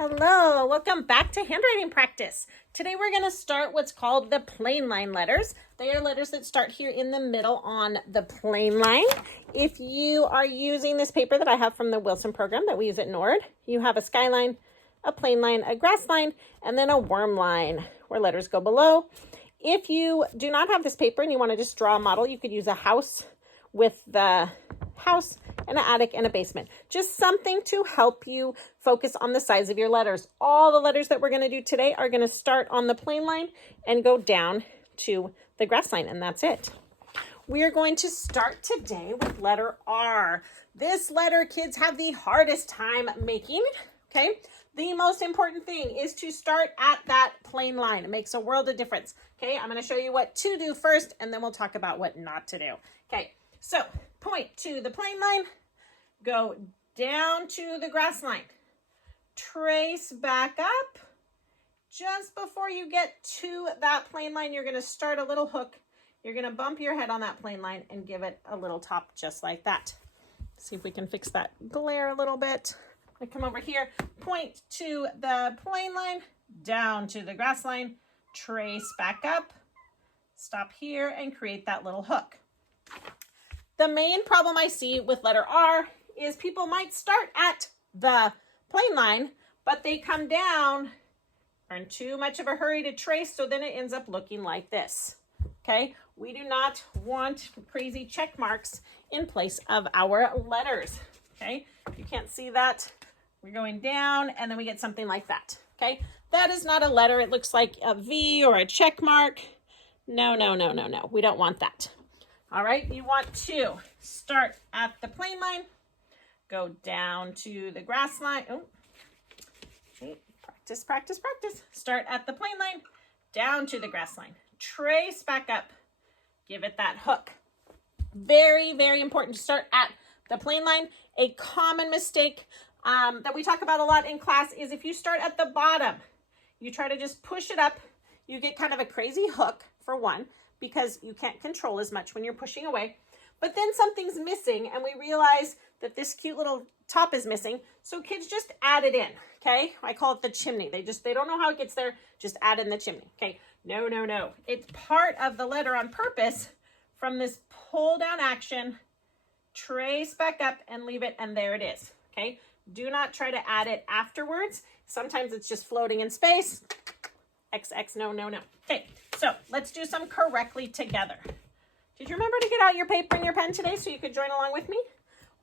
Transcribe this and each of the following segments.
Hello, welcome back to handwriting practice. Today we're going to start what's called the plain line letters. They are letters that start here in the middle on the plain line. If you are using this paper that I have from the Wilson program that we use at Nord, you have a skyline, a plain line, a grass line, and then a worm line where letters go below. If you do not have this paper and you want to just draw a model, you could use a house with the house and an attic and a basement. Just something to help you focus on the size of your letters. All the letters that we're going to do today are going to start on the plain line and go down to the grass line, and that's it. We are going to start today with letter R. This letter kids have the hardest time making, okay? The most important thing is to start at that plain line. It makes a world of difference, okay? I'm going to show you what to do first, and then we'll talk about what not to do. Okay, so point to the plain line, go down to the grass line, trace back up. Just before you get to that plain line, you're going to start a little hook. You're going to bump your head on that plain line and give it a little top just like that. See if we can fix that glare a little bit. I come over here, point to the plain line, down to the grass line, trace back up, stop here and create that little hook. The main problem I see with letter R is people might start at the plain line, but they come down, are in too much of a hurry to trace, so then it ends up looking like this. Okay, we do not want crazy check marks in place of our letters. Okay, if you can't see that, we're going down and then we get something like that. Okay, that is not a letter. It looks like a V or a check mark. No, we don't want that. All right, you want to start at the plain line, go down to the grass line. Oh, okay. Practice. Start at the plain line, down to the grass line. Trace back up. Give it that hook. Very, very important to start at the plain line. A common mistake that we talk about a lot in class is if you start at the bottom, you try to just push it up, you get kind of a crazy hook for one, because you can't control as much when you're pushing away. But then something's missing and we realize that this cute little top is missing. So kids just add it in, okay? I call it the chimney. They don't know how it gets there, just add in the chimney, okay? No. It's part of the letter on purpose from this pull down action, trace back up and leave it, and there it is, okay? Do not try to add it afterwards. Sometimes it's just floating in space. XX, no. Okay, so let's do some correctly together. Did you remember to get out your paper and your pen today so you could join along with me?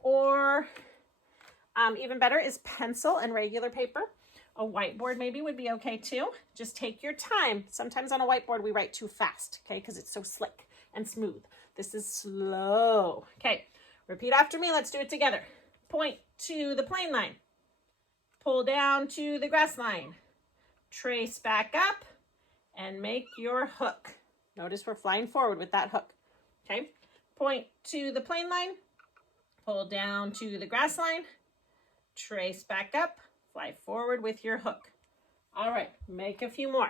Or even better is pencil and regular paper. A whiteboard maybe would be okay too. Just take your time. Sometimes on a whiteboard we write too fast, okay, because it's so slick and smooth. This is slow. Okay, repeat after me. Let's do it together. Point to the plain line. Pull down to the grass line. Trace back up and make your hook. Notice we're flying forward with that hook. Okay, point to the plain line, pull down to the grass line, trace back up, fly forward with your hook. All right, make a few more.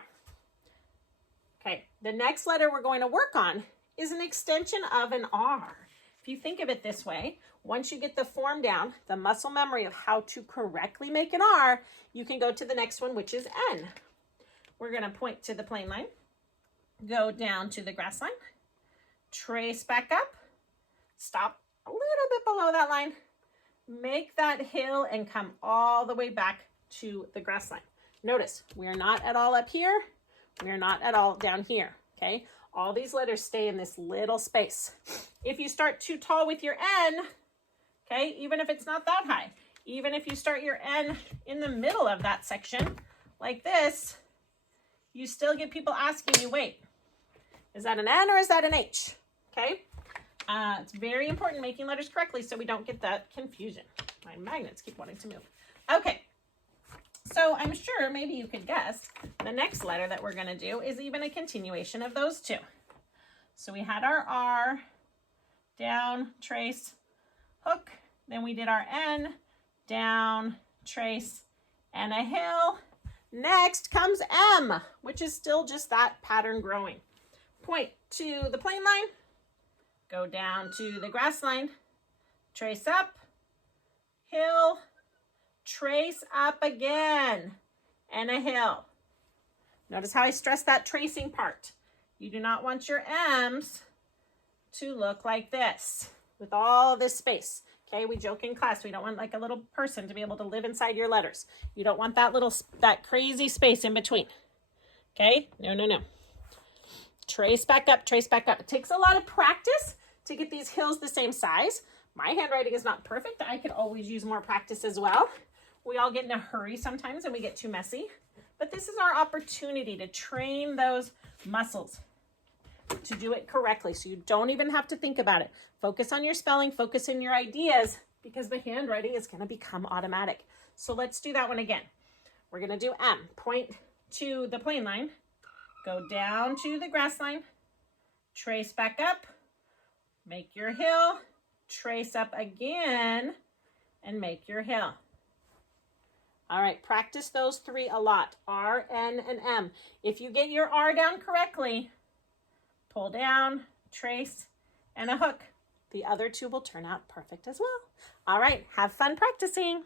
Okay, the next letter we're going to work on is an extension of an R. If you think of it this way, once you get the form down, the muscle memory of how to correctly make an R, you can go to the next one, which is N. We're going to point to the plain line, go down to the grass line, trace back up, stop a little bit below that line, make that hill and come all the way back to the grass line. Notice we are not at all up here. We are not at all down here, okay? All these letters stay in this little space. If you start too tall with your N, okay, even if it's not that high, even if you start your N in the middle of that section like this, you still get people asking you, wait, is that an N or is that an H? Okay, it's very important making letters correctly so we don't get that confusion. My magnets keep wanting to move. Okay, so I'm sure maybe you could guess the next letter that we're going to do is even a continuation of those two. So we had our R, down, trace, hook. Then we did our N, down, trace, and a hill. Next comes M, which is still just that pattern growing. Point to the plain line, go down to the grass line, trace up, hill, trace up again, and a hill. Notice how I stress that tracing part. You do not want your M's to look like this with all this space. Okay, we joke in class, we don't want like a little person to be able to live inside your letters. You don't want that crazy space in between. Okay, no. Trace back up, trace back up. It takes a lot of practice to get these hills the same size. My handwriting is not perfect. I could always use more practice as well. We all get in a hurry sometimes and we get too messy. But this is our opportunity to train those muscles to do it correctly, so you don't even have to think about it. Focus on your spelling, focus on your ideas, because the handwriting is going to become automatic. So let's do that one again. We're going to do M. Point to the plane line, go down to the grass line, trace back up, make your hill, trace up again, and make your hill. All right, practice those three a lot, R, N, and M. If you get your R down correctly, pull down, trace, and a hook. The other two will turn out perfect as well. All right, have fun practicing.